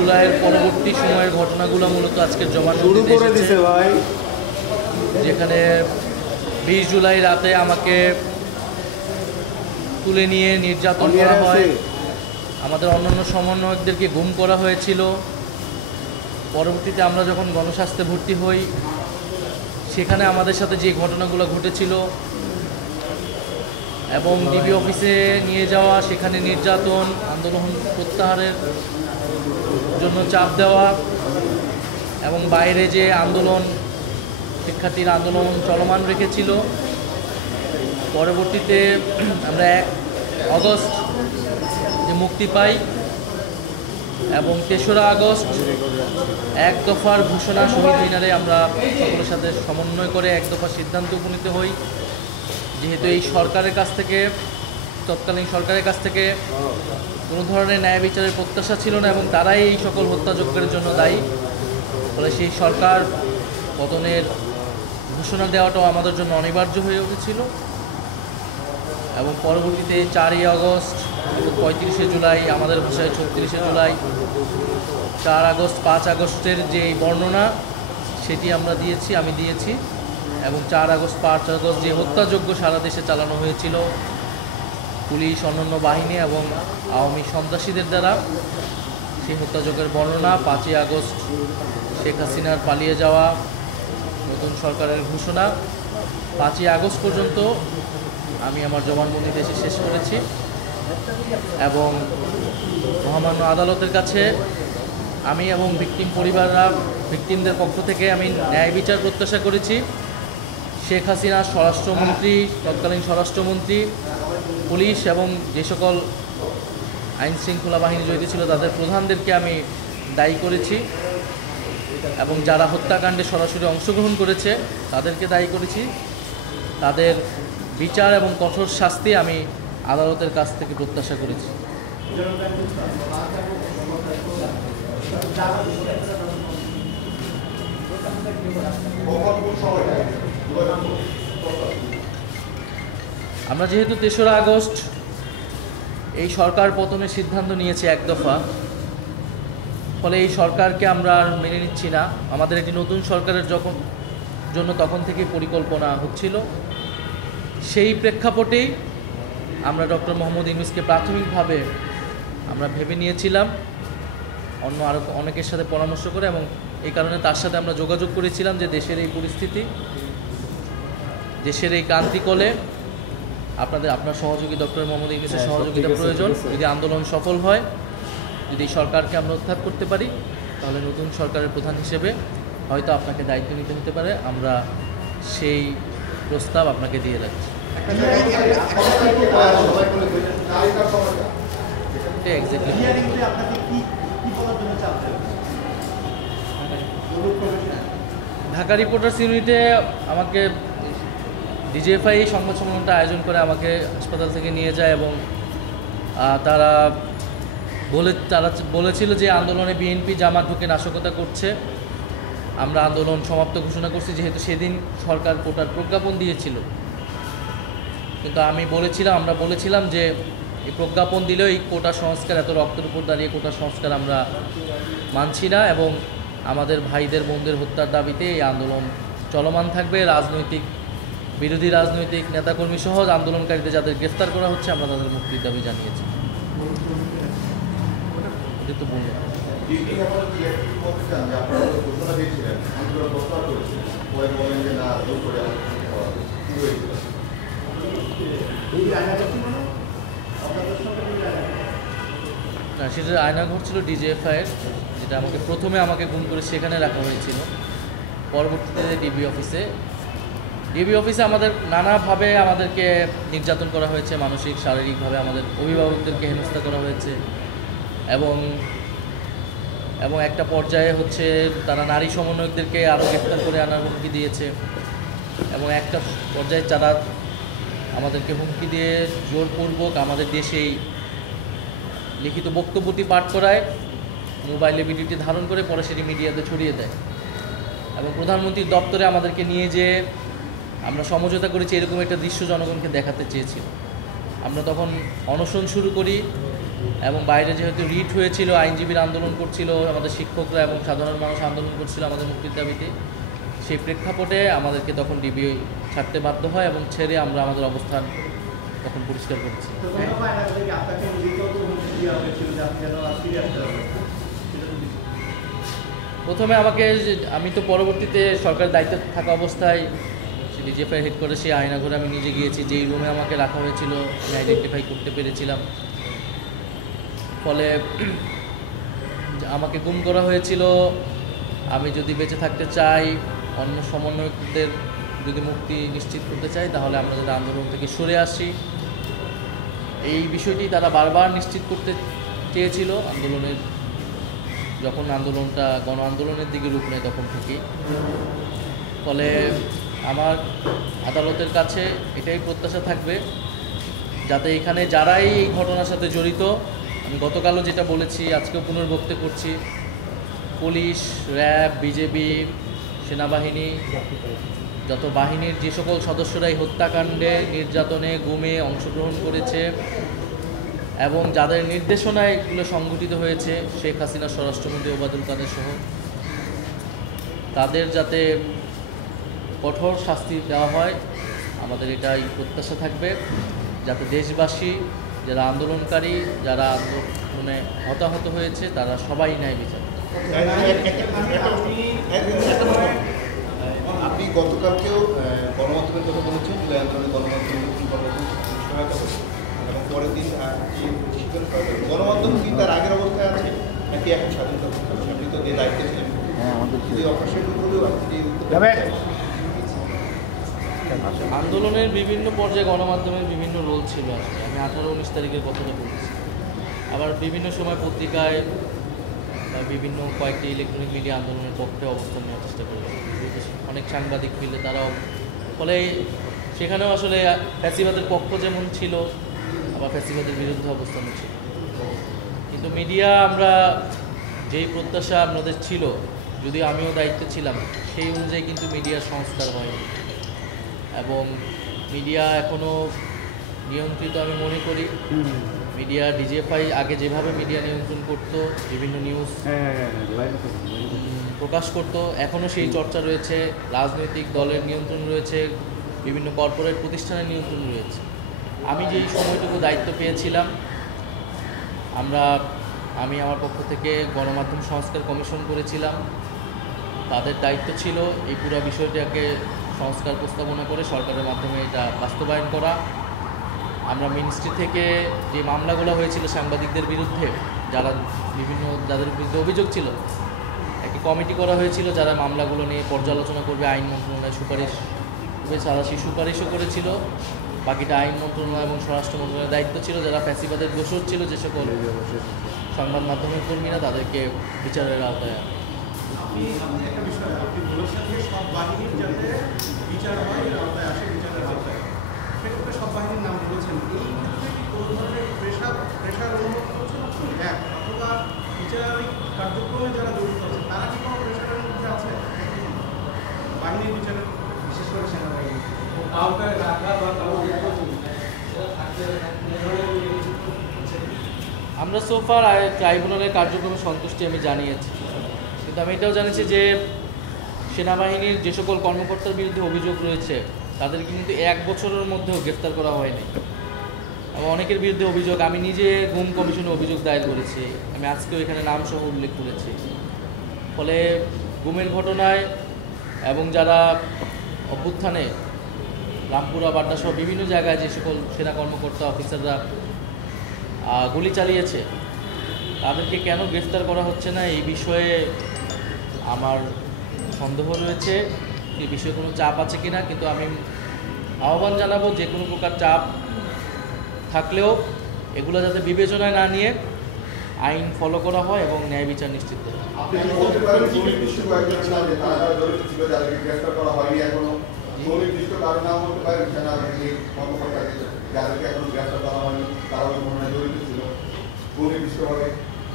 জুলাইয়ের পরবর্তী সময়ের ঘটনাগুলো মূলত আজকের জবানবন্দিতে এসেছে, যেখানে 20 জুলাই রাতে আমাকে তুলে নিয়ে নির্যাতন করা হয়, আমাদের অন্যান্য সমন্বয়কদেরকে গুম করা হয়েছিল। পরবর্তীতে আমরা যখন গণস্বাস্থ্যে ভর্তি হই, সেখানে আমাদের সাথে যে ঘটনাগুলো ঘটেছিল এবং ডিবি অফিসে নিয়ে যাওয়া, সেখানে নির্যাতন, আন্দোলন প্রত্যাহারের জন্য চাপ দেওয়া এবং বাইরে যে আন্দোলন, শিক্ষার্থীর আন্দোলন চলমান রেখেছিল। পরবর্তীতে আমরা 1 আগস্ট যে মুক্তি পাই এবং 3রা আগস্ট 1 দফার ঘোষণা শহীদ মিনারে আমরা সকলের সাথে সমন্বয় করে 1 দফার সিদ্ধান্ত উপনীত হই। যেহেতু এই সরকারের কাছ থেকে, তৎকালীন সরকারের কাছ থেকে কোনো ধরনের ন্যায় বিচারের প্রত্যাশা ছিল না এবং তারাই এই সকল হত্যাযজ্ঞের জন্য দায়ী, ফলে সেই সরকার পতনের ঘোষণা দেওয়াটাও আমাদের জন্য অনিবার্য হয়ে উঠেছিল। এবং পরবর্তীতে 4ই আগস্ট, 35শে জুলাই, আমাদের ভাষায় 36শে জুলাই, 4 আগস্ট, 5 আগস্টের যে বর্ণনা সেটি আমি দিয়েছি এবং 4 আগস্ট, 5 আগস্ট যে হত্যাযজ্ঞ সারা দেশে চালানো হয়েছিল পুলিশ, অন্যান্য বাহিনী এবং আওয়ামী সন্ত্রাসীদের দ্বারা, সেই হত্যাযজ্ঞের বর্ণনা, 5ই আগস্ট শেখ হাসিনার পালিয়ে যাওয়া, নতুন সরকারের ঘোষণা, 5ই আগস্ট পর্যন্ত আমি আমার জবানবন্দি দেশে শেষ করেছি এবং মহামান্য আদালতের কাছে আমি এবং ভিকটিমদের পক্ষ থেকে আমি ন্যায় বিচার প্রত্যাশা করেছি। শেখ হাসিনা স্বরাষ্ট্রমন্ত্রী, তৎকালীন স্বরাষ্ট্রমন্ত্রী, পুলিশ এবং যে সকল আইন শৃঙ্খলা বাহিনী জড়িত ছিল তাদের প্রধানদেরকে আমি দায়ী করেছি এবং যারা হত্যাকাণ্ডে সরাসরি অংশগ্রহণ করেছে তাদেরকে দায়ী করেছি। তাদের বিচার এবং কঠোর শাস্তি আমি আদালতের কাছ থেকে প্রত্যাশা করেছি। আমরা যেহেতু 3রা আগস্ট এই সরকার পতনের সিদ্ধান্ত নিয়েছি 1 দফা, ফলে এই সরকারকে আমরা আর মেনে নিচ্ছি না। আমাদের একটি নতুন সরকারের জন্য তখন থেকে পরিকল্পনা হচ্ছিল। সেই প্রেক্ষাপটেই আমরা ডক্টর মোহাম্মদ ইউনূসকে প্রাথমিকভাবে আমরা ভেবে নিয়েছিলাম, আরও অনেকের সাথে পরামর্শ করে, এবং এই কারণে তার সাথে আমরা যোগাযোগ করেছিলাম যে দেশের এই পরিস্থিতি, দেশের এই ক্রান্তিকলে আপনার সহযোগী, ডক্টর মোহাম্মদ ইউনূসের সহযোগিতা প্রয়োজন। যদি আন্দোলন সফল হয়, যদি এই সরকারকে আমরা উৎখাত করতে পারি, তাহলে নতুন সরকারের প্রধান হিসেবে হয়তো আপনাকে দায়িত্ব নিতে হতে পারে। আমরা সেই প্রস্তাব আপনাকে দিয়ে রাখছি। ঢাকা রিপোর্টার্স ইউনিটে আমাকে ডিজিএফআই সংবাদ সম্মেলনটা আয়োজন করে আমাকে হাসপাতাল থেকে নিয়ে যায় এবং তারা বলেছিল যে আন্দোলনে বিএনপি জামাত ঢুকে নাশকতা করছে। আমরা আন্দোলন সমাপ্ত ঘোষণা করছি, যেহেতু সেদিন সরকার কোটার প্রজ্ঞাপন দিয়েছিল। কিন্তু আমরা বলেছিলাম যে এই প্রজ্ঞাপন দিলেও এই কোটা সংস্কার, এত রক্তের উপর দাঁড়িয়ে কোটা সংস্কার আমরা মানছি না এবং আমাদের ভাইদের বোনদের হত্যার দাবিতে এই আন্দোলন চলমান থাকবে। বিরোধী রাজনৈতিক নেতাকর্মী সহ আন্দোলনকারীদের যাদের গ্রেফতার করা হচ্ছে, আমরা তাদের মুক্তির দাবি জানিয়েছি। না, সেটা আয়নাঘর ছিল ডিজিএফআইয়ের, যেটা প্রথমে আমাকে গুম করে সেখানে রাখা হয়েছিল। পরবর্তীতে ডিবি অফিসে আমাদের নানাভাবে আমাদেরকে নির্যাতন করা হয়েছে, মানসিক, শারীরিকভাবে আমাদের অভিভাবকদেরকে হেনস্থা করা হয়েছে এবং একটা পর্যায়ে তারা নারী সমন্বয়কদেরকে আরও গ্রেফতার করে আনার হুমকি দিয়েছে এবং একটা পর্যায়ে তারা আমাদেরকে হুমকি দিয়ে জোরপূর্বক আমাদের দেশেই লিখিত বক্তব্যটি পাঠ করায়, মোবাইলে ভিডিওটি ধারণ করে পরে সেটি মিডিয়াতে ছড়িয়ে দেয় এবং প্রধানমন্ত্রীর দপ্তরে আমাদেরকে নিয়ে যেয়ে আমরা সমঝোতা করেছি, এরকম একটা দৃশ্য জনগণকে দেখাতে চেয়েছি। আমরা তখন অনশন শুরু করি এবং বাইরে যেহেতু রিট হয়েছিল, আইনজীবীরা আন্দোলন করছিল, আমাদের শিক্ষকরা এবং সাধারণ মানুষ আন্দোলন করছিল আমাদের মুক্তির দাবিতে, সেই প্রেক্ষাপটে আমাদেরকে তখন ডিবি ছাড়তে বাধ্য হয় এবং ছেড়ে আমরা আমাদের অবস্থান তখন পরিষ্কার করেছি। প্রথমে আমি তো পরবর্তীতে সরকারের দায়িত্বে থাকা অবস্থায় ডিজিএফআই হেড করে সেই আয়নাঘরে আমি নিজে গিয়েছি, যেই রুমে আমাকে রাখা হয়েছিল আমি আইডেন্টিফাই করতে পেরেছিলাম। ফলে আমাকে গুম করা হয়েছিল। আমি যদি বেঁচে থাকতে চাই, অন্য সমন্বয়কদের যদি মুক্তি নিশ্চিত করতে চাই, তাহলে আমরা যদি আন্দোলন থেকে সরে আসি, এই বিষয়টি তারা বারবার নিশ্চিত করতে চেয়েছিল যখন আন্দোলনটা গণ আন্দোলনের দিকে রূপ নেয় তখন থেকে। ফলে আমার আদালতের কাছে এটাই প্রত্যাশা থাকবে, যাতে এখানে যারাই এই ঘটনার সাথে জড়িত, আমি গতকালও যেটা বলেছি আজকেও পুনর্বক্তে করছি, পুলিশ, র্যাব, বিজেপি, সেনাবাহিনী, যত বাহিনীর যে সকল সদস্যরা এই হত্যাকাণ্ডে, নির্যাতনে, গুমে অংশগ্রহণ করেছে এবং যাদের নির্দেশনায় এগুলো সংঘটিত হয়েছে, শেখ হাসিনা, স্বরাষ্ট্রমন্ত্রী ওবায়দুল কাদের সহ, তাদের যাতে কঠোর শাস্তি দেওয়া হয়, আমাদের এটাই প্রত্যাশা থাকবে, যাতে দেশবাসী, যারা আন্দোলনকারী, যারা আন্দোলনে হতাহত হয়েছে, তারা সবাই ন্যায় বিচার। আপনি গতকালকেও গণমাধ্যমের কথা বলেছেন, গণমাধ্যমের এবং পরের দিন গণমাধ্যম কি তার আগের অবস্থায় আছে নাকি এখন স্বাধীনতা আপনি তো যে দায়িত্বে ছিলেন, যদি অপারেশন আন্দোলনের বিভিন্ন পর্যায়ে গণমাধ্যমের বিভিন্ন রোল ছিল। আসলে আমি 18-19 তারিখের কথাটা বলছি। আবার বিভিন্ন সময় পত্রিকায় বিভিন্ন কয়েকটি ইলেকট্রনিক মিডিয়া আন্দোলনের পক্ষে অবস্থান নেওয়ার চেষ্টা করেছে, অনেক সাংবাদিক মিলে তারাও। ফলে সেখানেও আসলে ফ্যাসিবাদের পক্ষ যেমন ছিল, আবার ফ্যাসিবাদের বিরুদ্ধে অবস্থান ছিল। কিন্তু মিডিয়া, আমরা যেই প্রত্যাশা আপনাদের ছিল, যদিও আমিও দায়িত্বে ছিলাম, সেই অনুযায়ী কিন্তু মিডিয়ার সংস্কার হয়নি এবং মিডিয়া এখনও নিয়ন্ত্রিত আমি মনে করি। মিডিয়া, ডিজিএফআই আগে যেভাবে মিডিয়া নিয়ন্ত্রণ করত, বিভিন্ন নিউজ প্রকাশ করত, এখনও সেই চর্চা রয়েছে। রাজনৈতিক দলের নিয়ন্ত্রণ রয়েছে, বিভিন্ন কর্পোরেট প্রতিষ্ঠানের নিয়ন্ত্রণ রয়েছে। আমি যেই সময়টুকু দায়িত্ব পেয়েছিলাম, আমি আমার পক্ষ থেকে গণমাধ্যম সংস্কার কমিশন করেছিলাম। তাদের দায়িত্ব ছিল এই পুরো বিষয়টাকে সংস্কার প্রস্তাবনা করে সরকারের মাধ্যমে এটা বাস্তবায়ন করা। আমরা মিনিস্ট্রি থেকে যে মামলাগুলো হয়েছিল সাংবাদিকদের বিরুদ্ধে, যাদের বিরুদ্ধে অভিযোগ ছিল, একটি কমিটি করা হয়েছিল যারা মামলাগুলো নিয়ে পর্যালোচনা করবে। আইন মন্ত্রণালয় সুপারিশ সারা সুপারিশও করেছিল, বাকিটা আইন মন্ত্রণালয় এবং স্বরাষ্ট্র মন্ত্রণালয়ের দায়িত্ব ছিল। যারা ফ্যাসিবাদের দোষর ছিল, যে সকল সংবাদ মাধ্যমের কর্মীরা, তাদেরকে বিচারের আওতায় আনে। একটা বিষয় আপনি বলেছেন যে সব বাহিনীর যাতে বিচার হয়, আওতায় আসে, বিচারের আওতায়, সেক্ষেত্রে সব বাহিনীর নাম বলেছেন। এই ক্ষেত্রে কি কোনো ধরনের প্রেশার অনুভব করছেন এক, অথবা বিচারিক কার্যক্রমে যারা জড়িত আছে তারা কি কোনো প্রেশারের মধ্যে আছে বাহিনীর বিচারের, বিশেষ করে সেনাবাহিনী আওতায় রাখা বা আমরা সোফার ট্রাইব্যুনালের কার্যক্রমে সন্তুষ্টি আমি জানিয়েছি, কিন্তু আমি এটাও জানিয়েছি যে সেনাবাহিনীর যে সকল কর্মকর্তার বিরুদ্ধে অভিযোগ রয়েছে তাদেরকে কিন্তু 1 বছরের মধ্যেও গ্রেফতার করা হয়নি। এবং অনেকের বিরুদ্ধে অভিযোগ, আমি নিজে গুম কমিশনে অভিযোগ দায়ের করেছি, আমি আজকেও এখানে নামসহ উল্লেখ করেছি। ফলে গুমের ঘটনায় এবং যারা অভ্যুত্থানে রামপুরা, বাড্ডা সহ বিভিন্ন জায়গায় যে সকল সেনা কর্মকর্তা, অফিসাররা গুলি চালিয়েছে, তাদেরকে কেন গ্রেফতার করা হচ্ছে না, এই বিষয়ে আমার সন্দেহ রয়েছে। এই বিষয়ে কোনো চাপ আছে কিনা, কিন্তু আমি আহ্বান জানাবো যে কোনো প্রকার চাপ থাকলেও এগুলো যাতে বিবেচনায় না নিয়ে আইন ফলো করা হয় এবং ন্যায় বিচার নিশ্চিত করা হয়।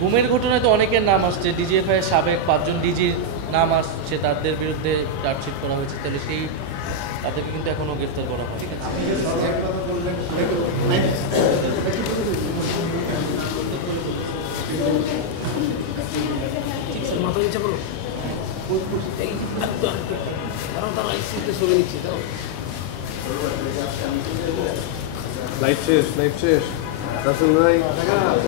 গুমের ঘটনায় তো অনেকের নাম আসছে, ডিজিএফআই এর সাবেক 5 জন ডিজির নাম আসছে, তাদের বিরুদ্ধে চার্জশিট করা হয়েছে। তাহলে তাদেরকে কিন্তু এখনও গ্রেফতার করা হয়। ঠিক আছে। মাথা নিচে করো তারা আইসিতে ছবি নিচ্ছে তাও লাইভ শেষ রাসেল ভাই